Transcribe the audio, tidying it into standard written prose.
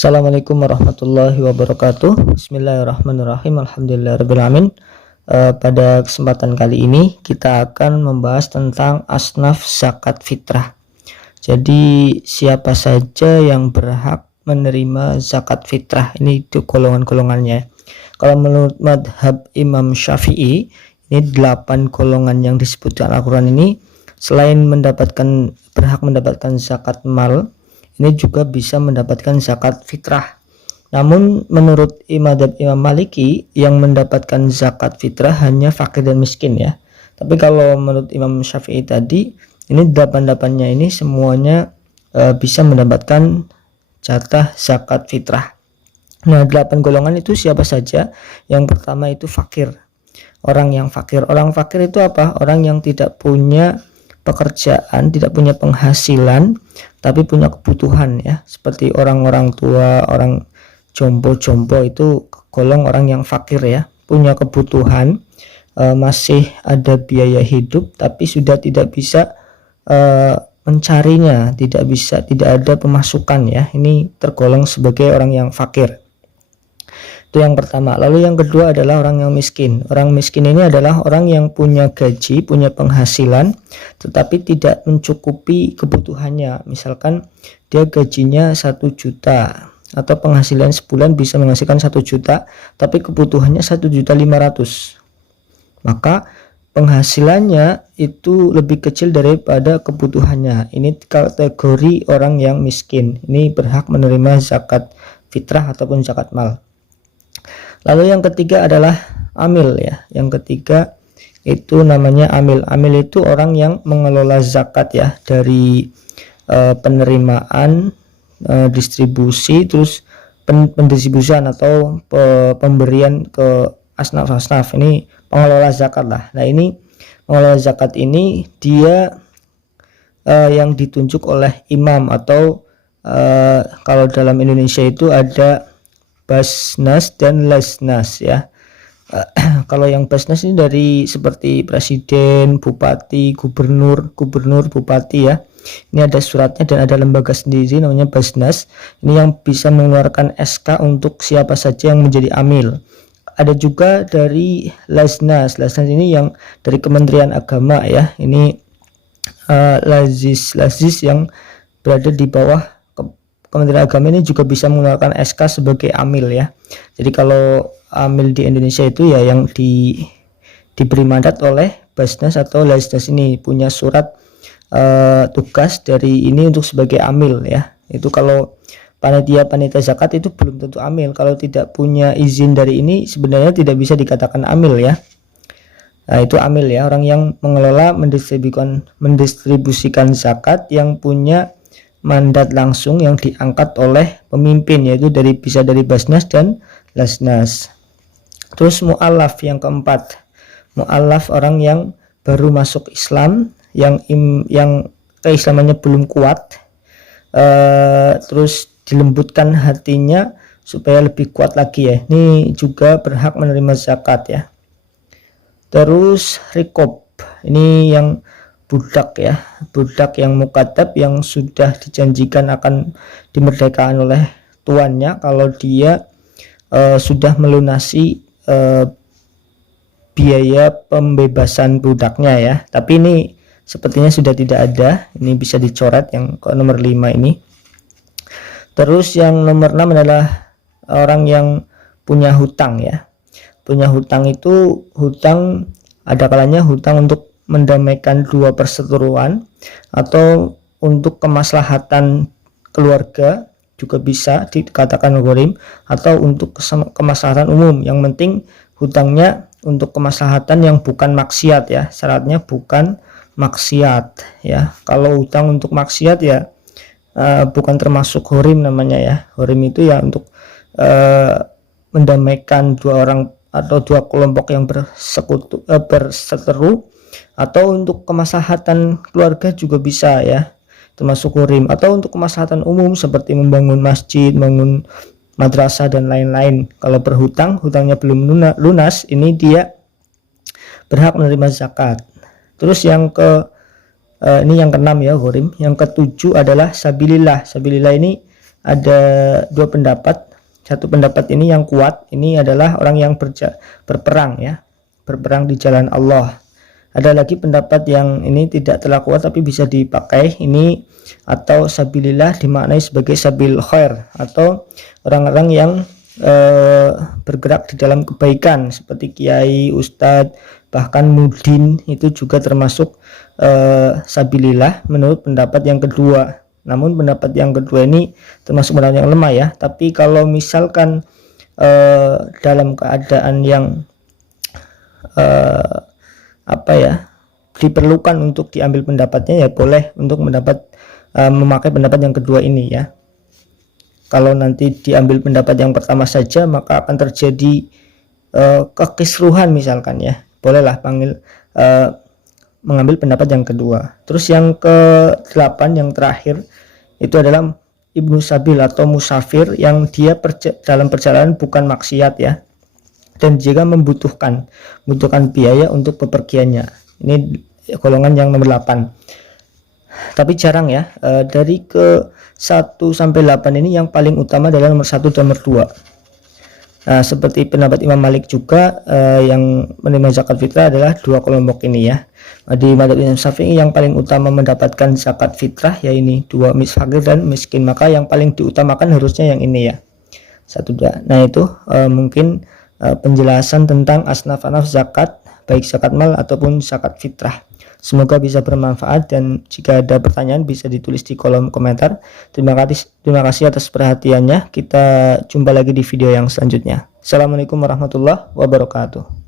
Assalamualaikum warahmatullahi wabarakatuh. Bismillahirrahmanirrahim. Alhamdulillahirabbil alamin. Pada kesempatan kali ini kita akan membahas tentang asnaf zakat fitrah. Jadi siapa saja yang berhak menerima zakat fitrah, ini itu golongan-golongannya. Kalau menurut madhab Imam Syafi'i, ini 8 golongan yang disebutkan Al-Quran ini selain berhak mendapatkan zakat mal, ini juga bisa mendapatkan zakat fitrah. Namun menurut madhab Imam Maliki, yang mendapatkan zakat fitrah hanya fakir dan miskin ya. Tapi kalau menurut Imam Syafi'i tadi, ini 8-8-nya ini semuanya bisa mendapatkan jatah zakat fitrah. Nah, 8 golongan itu siapa saja? Yang pertama itu fakir. Orang yang fakir. Orang fakir itu apa? Orang yang tidak punya pekerjaan, tidak punya penghasilan, tapi punya kebutuhan ya. Seperti orang-orang tua, orang jompo-jompo itu golong orang yang fakir ya. Punya kebutuhan, masih ada biaya hidup, tapi sudah tidak bisa mencarinya, tidak ada pemasukan ya. Ini tergolong sebagai orang yang fakir. Itu yang pertama. Lalu yang kedua adalah orang yang miskin. Orang miskin ini adalah orang yang punya gaji, punya penghasilan, tetapi tidak mencukupi kebutuhannya. Misalkan dia gajinya 1 juta atau penghasilan sebulan bisa menghasilkan 1 juta, tapi kebutuhannya 1.500.000. Maka penghasilannya itu lebih kecil daripada kebutuhannya. Ini kategori orang yang miskin. Ini berhak menerima zakat fitrah ataupun zakat mal. Lalu yang ketiga adalah amil ya. Yang ketiga itu namanya amil. Amil itu orang yang mengelola zakat ya, dari penerimaan, distribusi, terus pendistribusian atau pemberian ke asnaf-asnaf. Ini pengelola zakat lah. Nah, ini pengelola zakat ini dia yang ditunjuk oleh imam atau kalau dalam Indonesia itu ada Basnas dan Lesnas ya. Kalau yang Basnas ini dari seperti presiden, bupati, gubernur, bupati ya. Ini ada suratnya dan ada lembaga sendiri namanya Basnas. Ini yang bisa mengeluarkan SK untuk siapa saja yang menjadi amil. Ada juga dari Lesnas. Lesnas ini yang dari Kementerian Agama ya. Ini Lazis yang berada di bawah Kementerian Agama ini juga bisa mengeluarkan SK sebagai amil ya. Jadi kalau amil di Indonesia itu ya yang diberi mandat oleh Basnas atau Laznas, ini punya surat tugas dari ini untuk sebagai amil ya. Itu kalau panitia zakat itu belum tentu amil. Kalau tidak punya izin dari ini sebenarnya tidak bisa dikatakan amil ya. Nah, itu amil ya, orang yang mengelola mendistribusikan zakat yang punya mandat langsung yang diangkat oleh pemimpin, yaitu bisa dari Basnas dan Lasnas. Terus mu'allaf yang keempat. Mu'allaf orang yang baru masuk Islam, yang keislamannya belum kuat, terus dilembutkan hatinya supaya lebih kuat lagi ya. Ini juga berhak menerima zakat ya. Terus rikob, ini yang budak ya, budak yang mukatab yang sudah dijanjikan akan dimerdekakan oleh tuannya kalau dia sudah melunasi biaya pembebasan budaknya ya. Tapi ini sepertinya sudah tidak ada. Ini bisa dicoret yang ke nomor 5 ini. Terus yang nomor 6 adalah orang yang punya hutang ya. Punya hutang itu ada kalanya hutang untuk mendamaikan dua perseteruan atau untuk kemaslahatan keluarga juga bisa dikatakan gharim, atau untuk kemaslahatan umum. Yang penting hutangnya untuk kemaslahatan yang bukan maksiat ya, syaratnya bukan maksiat ya. Kalau hutang untuk maksiat ya bukan termasuk gharim namanya ya. Gharim itu ya untuk mendamaikan dua orang atau dua kelompok yang berseteru, atau untuk kemaslahatan keluarga juga bisa ya, termasuk gharim, atau untuk kemaslahatan umum seperti membangun masjid, membangun madrasah dan lain-lain. Kalau berhutang, hutangnya belum lunas, ini dia berhak menerima zakat. Terus yang ini yang keenam ya, gharim. Yang ketujuh adalah sabilillah. Sabilillah ini ada dua pendapat. Satu pendapat ini yang kuat, ini adalah orang yang berperang ya, berperang di jalan Allah. Ada lagi pendapat yang ini tidak terlalu kuat tapi bisa dipakai ini, atau sabilillah dimaknai sebagai sabil khair, atau orang-orang yang bergerak di dalam kebaikan seperti kiai, ustadz, bahkan mudin, itu juga termasuk sabilillah menurut pendapat yang kedua. Namun pendapat yang kedua ini termasuk pendapat yang lemah ya. Tapi kalau misalkan dalam keadaan yang diperlukan untuk diambil pendapatnya, ya boleh untuk memakai pendapat yang kedua ini ya. Kalau nanti diambil pendapat yang pertama saja, maka akan terjadi kekisruhan misalkan ya. Bolehlah mengambil pendapat yang kedua. Terus yang ke-8 yang terakhir itu adalah Ibnu Sabil atau musafir, yang dia dalam perjalanan bukan maksiat ya, dan jika membutuhkan biaya untuk bepergiannya. Ini golongan yang nomor 8. Tapi jarang ya, dari ke 1 sampai 8 ini yang paling utama adalah nomor 1 dan nomor 2. Seperti pendapat Imam Malik juga, yang menerima zakat fitrah adalah dua kelompok ini ya. Di mazhab Imam Syafi'i yang paling utama mendapatkan zakat fitrah ya ini, dua, fakir dan miskin. Maka yang paling diutamakan harusnya yang ini ya, 1, 2. Nah itu mungkin penjelasan tentang asnaf-asnaf zakat, baik zakat mal ataupun zakat fitrah. Semoga bisa bermanfaat, dan jika ada pertanyaan bisa ditulis di kolom komentar. Terima kasih atas perhatiannya. Kita jumpa lagi di video yang selanjutnya. Assalamualaikum warahmatullahi wabarakatuh.